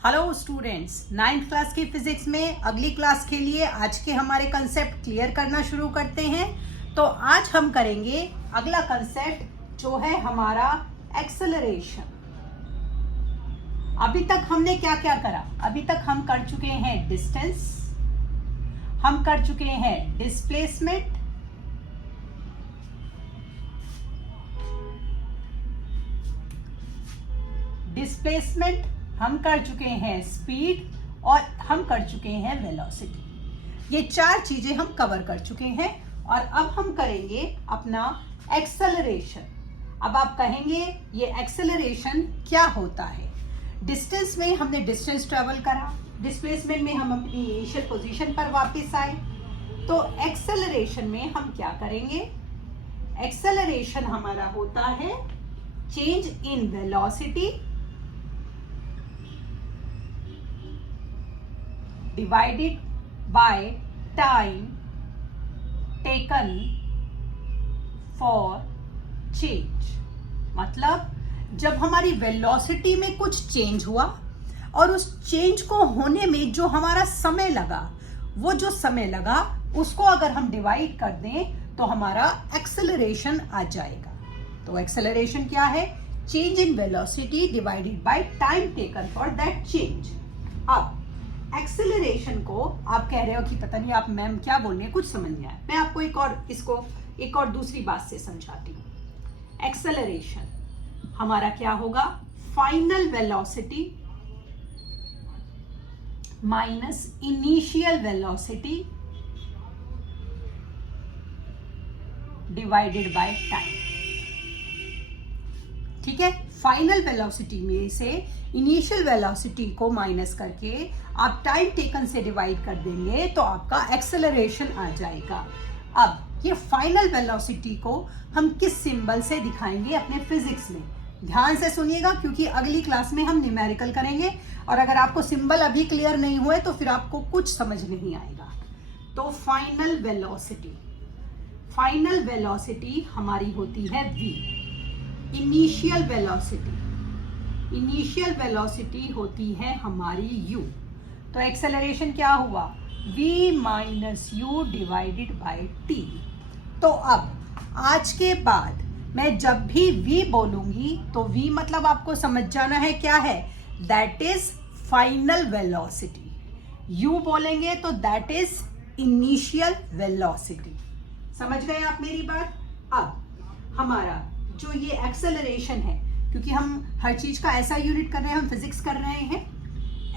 Hello students, 9th class की physics में अगली क्लास के लिए आज के हमारे कंसेप्ट क्लियर करना शुरू करते हैं। तो आज हम करेंगे अगला कंसेप्ट जो है हमारा एक्सेलरेशन। अभी तक हमने क्या क्या करा? अभी तक हम कर चुके हैं डिस्टेंस, हम कर चुके हैं डिस्प्लेसमेंट, हम कर चुके हैं स्पीड और हम कर चुके हैं वेलोसिटी। ये चार चीजें हम कवर कर चुके हैं और अब हम करेंगे अपना एक्सेलरेशन। अब आप कहेंगे ये एक्सेलरेशन क्या होता है? डिस्टेंस में हमने डिस्टेंस ट्रेवल करा, डिस्प्लेसमेंट में हम अपनी इनिशियल पोजीशन पर वापस आए। तो एक्सेलरेशन में हम क्या करेंगे? एक्सेलरेशन हमारा होता है change in velocity divided by time taken for change। मतलब जब हमारी वेलोसिटी में कुछ चेंज हुआ और उस चेंज को होने में जो हमारा समय लगा, वो जो समय लगा उसको अगर हम डिवाइड कर दें तो हमारा एक्सेलरेशन आ जाएगा। तो एक्सेलरेशन क्या है? Change in velocity divided by time taken for that change. अब एक्सेलरेशन को आप कह रहे हो कि पता नहीं आप मैम क्या बोल रही हैं, कुछ समझ नहीं आया। मैं आपको एक और दूसरी बात से समझाती हूँ। एक्सेलरेशन हमारा क्या होगा? Final velocity minus initial velocity divided by time. ठीक है, फाइनल वेलोसिटी में से इनिशियल वेलोसिटी को माइनस करके आप टाइम टेकन से डिवाइड कर देंगे तो आपका एक्सेलरेशन आ जाएगा। अब ये फाइनल वेलोसिटी को हम किस सिंबल से दिखाएंगे अपने फिजिक्स में? ध्यान से सुनिएगा क्योंकि अगली क्लास में हम न्यूमेरिकल करेंगे और अगर आपको सिंबल अभी क्लियर नहीं हुए तो फिर आपको कुछ समझ नहीं आएगा। तो फाइनल वेलोसिटी हमारी होती है v। इनिशियल वेलोसिटी होती है हमारी u। तो एक्सेलरेशन क्या हुआ? v minus you divided by t। तो अब आज के बाद मैं जब भी v बोलूंगी तो v मतलब आपको समझ जाना है क्या है? That is final velocity. u बोलेंगे तो दैट इज इनिशियल वेलोसिटी। समझ गए आप मेरी बात? अब हमारा जो ये एक्सेलरेशन है, क्योंकि हम हर चीज का ऐसा यूनिट कर रहे हैं, हम फिजिक्स कर रहे हैं,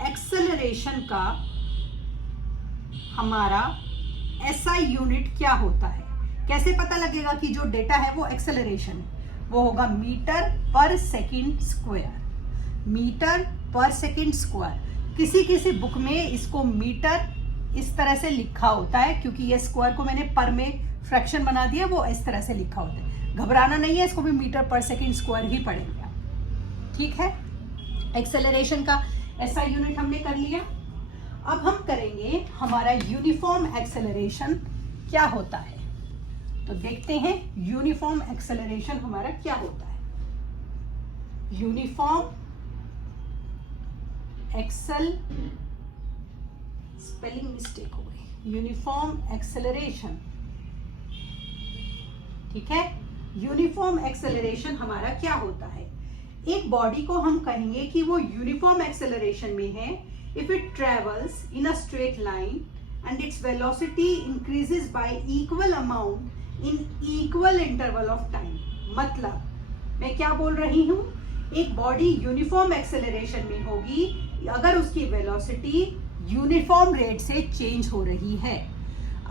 एक्सेलरेशन का हमारा ऐसा यूनिट क्या होता है? कैसे पता लगेगा कि जो डेटा है वो एक्सेलरेशन है? वो होगा मीटर पर सेकंड स्क्वायर। मीटर पर सेकंड स्क्वायर। किसी बुक में इसको मीटर इस तरह से लिखा होता है, क्योंकि ये स्क्वायर को मैंने पर में फ्रैक्शन बना दिया, वो इस तरह से लिखा होता है। घबराना नहीं है, इसको भी मीटर पर सेकंड स्क्वायर ही पढ़ेंगे आप। ठीक है, एक्सेलरेशन का ऐसा यूनिट हमने कर लिया। अब हम करेंगे हमारा यूनिफॉर्म एक्सेलरेशन क्या होता है। तो देखते हैं यूनिफॉर्म एक्सेलरेशन हमारा क्या होता है। यूनिफॉर्म स्पेलिंग मिस्टेक हो गई, यूनिफॉर्म एक्सेलरेशन। ठीक है, यूनिफॉर्म एक्सेलरेशन हमारा क्या होता है? एक बॉडी को हम कहेंगे कि वो यूनिफॉर्म एक्सेलरेशन में है if it travels in a straight line and its velocity increases y equal amount in equal interval of time. मतलब मैं क्या बोल रही हूं? एक बॉडी यूनिफॉर्म एक्सेलरेशन में होगी अगर उसकी वेलोसिटी यूनिफॉर्म रेट से चेंज हो रही है।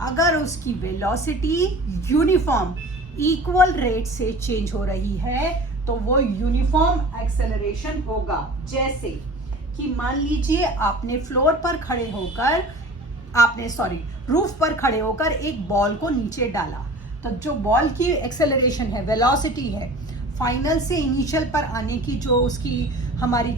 अगर उसकी वेलोसिटी यूनिफॉर्म इक्वल रेट से चेंज हो रही है तो वो यूनिफॉर्म एक्सेलरेशन होगा। जैसे कि मान लीजिए आपने रूफ पर खड़े होकर एक बॉल को नीचे डाला, तो जो बॉल की एक्सेलरेशन है, वेलोसिटी है, फाइनल से इनिशियल पर आने की जो उसकी हमारी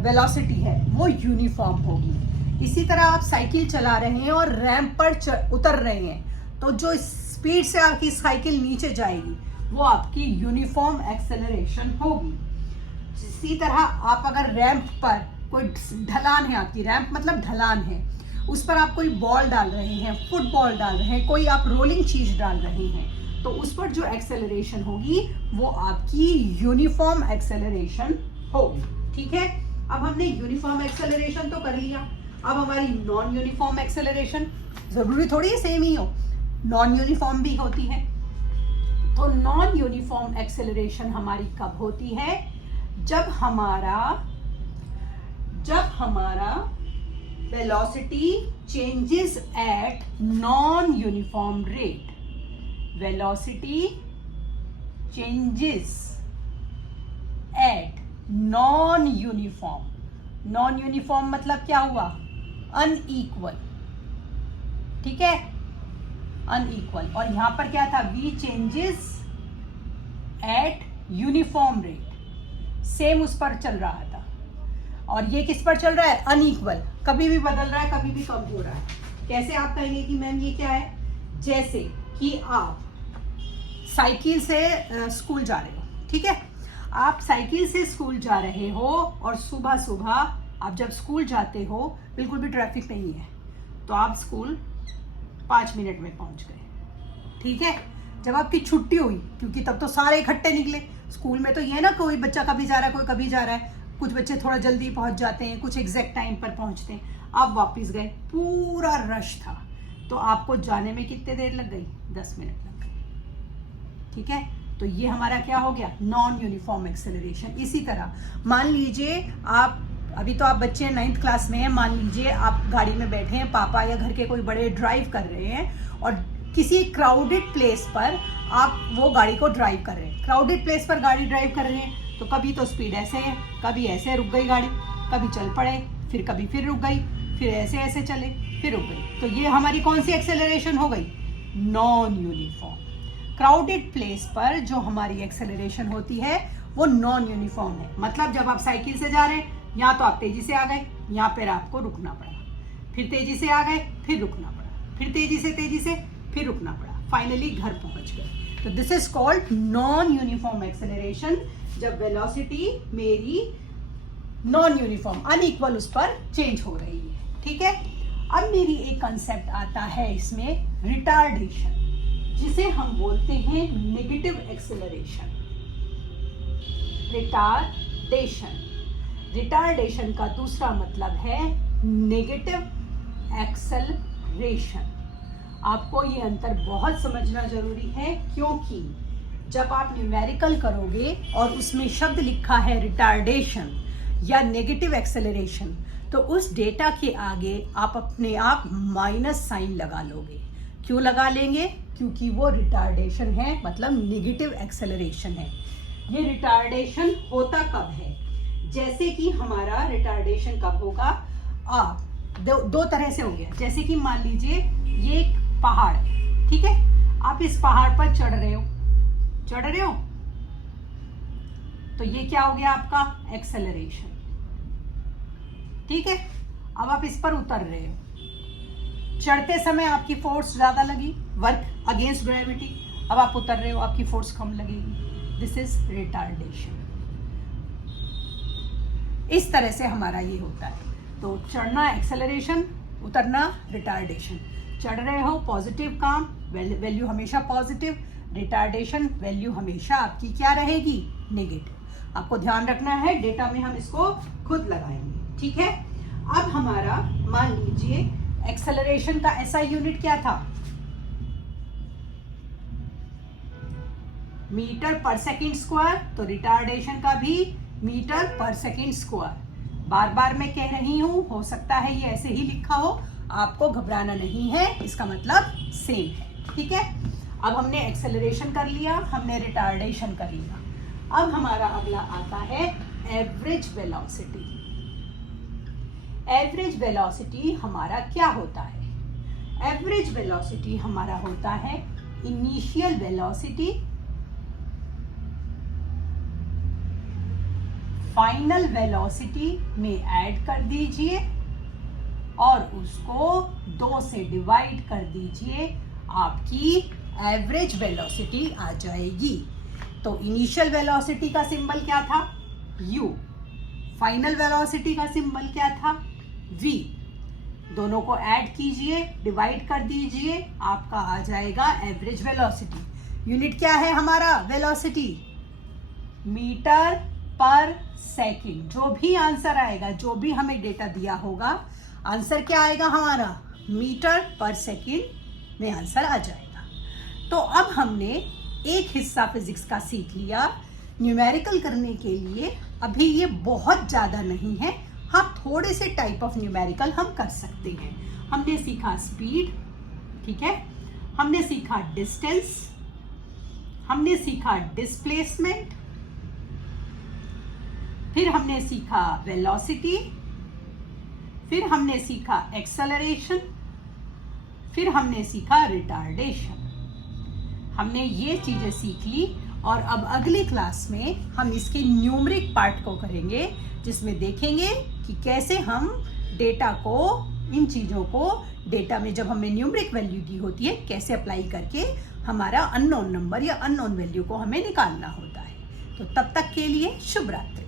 वेलोसिटी है वो यूनिफॉर्म होगी। इसी तरह आप साइकिल चला रहे हैं और रैंप पर उतर रहे हैं, तो जो स्पीड से आपकी साइकिल नीचे जाएगी वो आपकी यूनिफॉर्म एक्सेलरेशन होगी। इसी तरह आप अगर रैंप पर कोई ढलान है, आपकी रैंप मतलब ढलान है, उस पर आप कोई बॉल डाल रहे हैं, फुटबॉल डाल रहे हैं, कोई आप रोलिंग चीज डाल रहे हैं, तो उस पर जो एक्सेलरेशन होगी वो आपकी यूनिफॉर्म एक्सेलरेशन होगी। ठीक है, अब हमने यूनिफॉर्म एक्सेलरेशन तो कर लिया, अब हमारी नॉन यूनिफॉर्म एक्सेलरेशन, जरूरी थोड़ी सेम ही हो, नॉन यूनिफॉर्म भी होती है। तो नॉन यूनिफॉर्म एक्सेलरेशन हमारी कब होती है? जब हमारा velocity changes at non uniform rate. Velocity changes at non uniform. Non uniform मतलब क्या हुआ? अनइक्वल। ठीक है, अनइक्वल। और यहां पर क्या था? We changes at uniform rate. Same उस पर चल रहा था, और ये किस पर चल रहा है? अनइक्वल, कभी भी बदल रहा है, कभी भी कम हो रहा है। कैसे आप कहेंगे कि मैम ये क्या है? जैसे कि आप साइकिल से स्कूल जा रहे हो, ठीक है, आप साइकिल से स्कूल जा रहे हो और सुबह सुबह आप जब स्कूल जाते हो बिल्कुल भी ट्रैफिक नहीं है, तो आप स्कूल 5 मिनट में पहुंच गए। ठीक है, जब आपकी छुट्टी हुई, क्योंकि तब तो सारे इकट्ठे निकले, स्कूल में तो ये ना कोई बच्चा कभी जा रहा है, कोई कभी जा रहा है, कुछ बच्चे थोड़ा जल्दी पहुंच जाते हैं, कुछ एग्जैक्ट टाइम पर पहुंचते हैं। आप वापस गए, पूरा रश था, तो आपको जाने में कितने देर लग गई? 10 मिनट लग गई। ठीक है, तो ये हमारा क्या हो गया? Non uniform acceleration. इसी तरह मान लीजिए आप अभी तो आप बच्चे 9th क्लास में हैं, मान लीजिए आप गाड़ी में बैठे हैं, पापा या घर के कोई बड़े ड्राइव कर रहे हैं और किसी क्राउडेड प्लेस पर आप वो गाड़ी को ड्राइव कर रहे हैं। क्राउडेड प्लेस पर गाड़ी ड्राइव कर रहे हैं तो कभी तो स्पीड ऐसे है, कभी ऐसे रुक गई गाड़ी, कभी चल पड़े, फिर कभी फिर रुक गई, फिर ऐसे ऐसे चले, फिर रुक गई। तो ये हमारी कौन सी एक्सेलरेशन हो गई? Non uniform. क्राउडेड प्लेस पर जो हमारी एक्सेलरेशन होती है वो नॉन यूनिफॉर्म है। मतलब जब आप साइकिल से जा रहे हैं, यहाँ तो आप तेजी से आ गए, यहाँ पर आपको रुकना पड़ा, फिर तेजी से आ गए, फिर रुकना पड़ा, फिर तेजी से फिर रुकना पड़ा, फाइनली घर पहुंच गए। तो this is called non uniform acceleration, जब वेलोसिटी मेरी नॉन यूनिफॉर्म अनइक्वल उस पर चेंज हो रही है। ठीक है, अब मेरी एक कंसेप्ट आता है इसमें, रिटार्डेशन, जिसे हम बोलते हैं नेगेटिव एक्सेलरेशन। रिटार्डेशन का दूसरा मतलब है नेगेटिव एक्सेलरेशन। आपको ये अंतर बहुत समझना जरूरी है, क्योंकि जब आप न्यूमेरिकल करोगे और उसमें शब्द लिखा है रिटार्डेशन या नेगेटिव एक्सेलरेशन, तो उस डेटा के आगे आप अपने आप माइनस साइन लगा लोगे। क्यों लगा लेंगे? क्योंकि वो रिटार्डेशन है, मतलब नेगेटिव एक्सेलरेशन है। ये रिटार्डेशन होता कब है? जैसे कि हमारा रिटार्डेशन कब होगा? आप दो तरह से हो गया। जैसे कि मान लीजिए ये एक पहाड़ है, ठीक है, आप इस पहाड़ पर चढ़ रहे हो, तो ये क्या हो गया? आपका एक्सेलरेशन। ठीक है, अब आप इस पर उतर रहे हो, चढ़ते समय आपकी फोर्स ज्यादा लगी, वर्क अगेंस्ट ग्रेविटी, अब आप उतर रहे हो, आपकी फोर्स कम लगेगी। This is retardation. इस तरह से हमारा ये होता है। तो चढ़ना एक्सेलरेशन, उतरना रिटार्डेशन। चढ़ रहे हो पॉजिटिव काम, वैल्यू हमेशा पॉजिटिव, रिटार्डेशन वैल्यू हमेशा आपकी क्या रहेगी? नेगेटिव। आपको ध्यान रखना है, डेटा में हम इसको खुद लगाएंगे। ठीक है, अब हमारा मान लीजिए एक्सेलरेशन का ऐसा यूनिट क्या था? मीटर पर सेकेंड स्क्वायर, तो रिटार्डेशन का भी मीटर पर सेकेंड स्क्वायर। बार बार मैं कह रही हूं, हो सकता है ये ऐसे ही लिखा हो, आपको घबराना नहीं है, इसका मतलब सेम है। ठीक है, अब हमने एक्सेलरेशन कर लिया, हमने रिटार्डेशन कर लिया। अब हमारा अगला आता है एवरेज वेलोसिटी। एवरेज वेलोसिटी हमारा क्या होता है? एवरेज वेलोसिटी हमारा होता है इनिशियल वेलोसिटी फाइनल वेलोसिटी में ऐड कर दीजिए और उसको 2 से डिवाइड कर दीजिए, आपकी एवरेज वेलोसिटी आ जाएगी। तो इनिशियल वेलोसिटी का सिंबल क्या था? U। फाइनल वेलोसिटी का सिंबल क्या था? v। दोनों को ऐड कीजिए, डिवाइड कर दीजिए, आपका आ जाएगा एवरेज वेलोसिटी। यूनिट क्या है हमारा वेलोसिटी? मीटर पर सेकंड। जो भी आंसर आएगा, जो भी हमें डेटा दिया होगा, आंसर क्या आएगा हमारा? मीटर पर सेकंड में आंसर आ जाएगा। तो अब हमने एक हिस्सा फिजिक्स का सीख लिया। न्यूमेरिकल करने के लिए अभी ये बहुत ज़्यादा नहीं है, हाँ थोड़े से टाइप ऑफ न्यूमेरिकल हम कर सकते हैं। हमने सीखा स्पीड, ठीक है, हमने सीखा डिस्टेंस, हमने सीखा डिस्प्लेसमेंट, फिर हमने सीखा वेलोसिटी, फिर हमने सीखा एक्सेलरेशन, फिर हमने सीखा रिटार्डेशन। हमने ये चीजें सीख ली और अब अगली क्लास में हम इसके न्यूमरिक पार्ट को करेंगे, जिसमें देखेंगे कि कैसे हम डेटा को, इन चीज़ों को डेटा में जब हमें न्यूमरिक वैल्यू दी होती है, कैसे अप्लाई करके हमारा अननोन नंबर या अननोन वैल्यू को हमें निकालना होता है। तो तब तक के लिए शुभ रात्रि।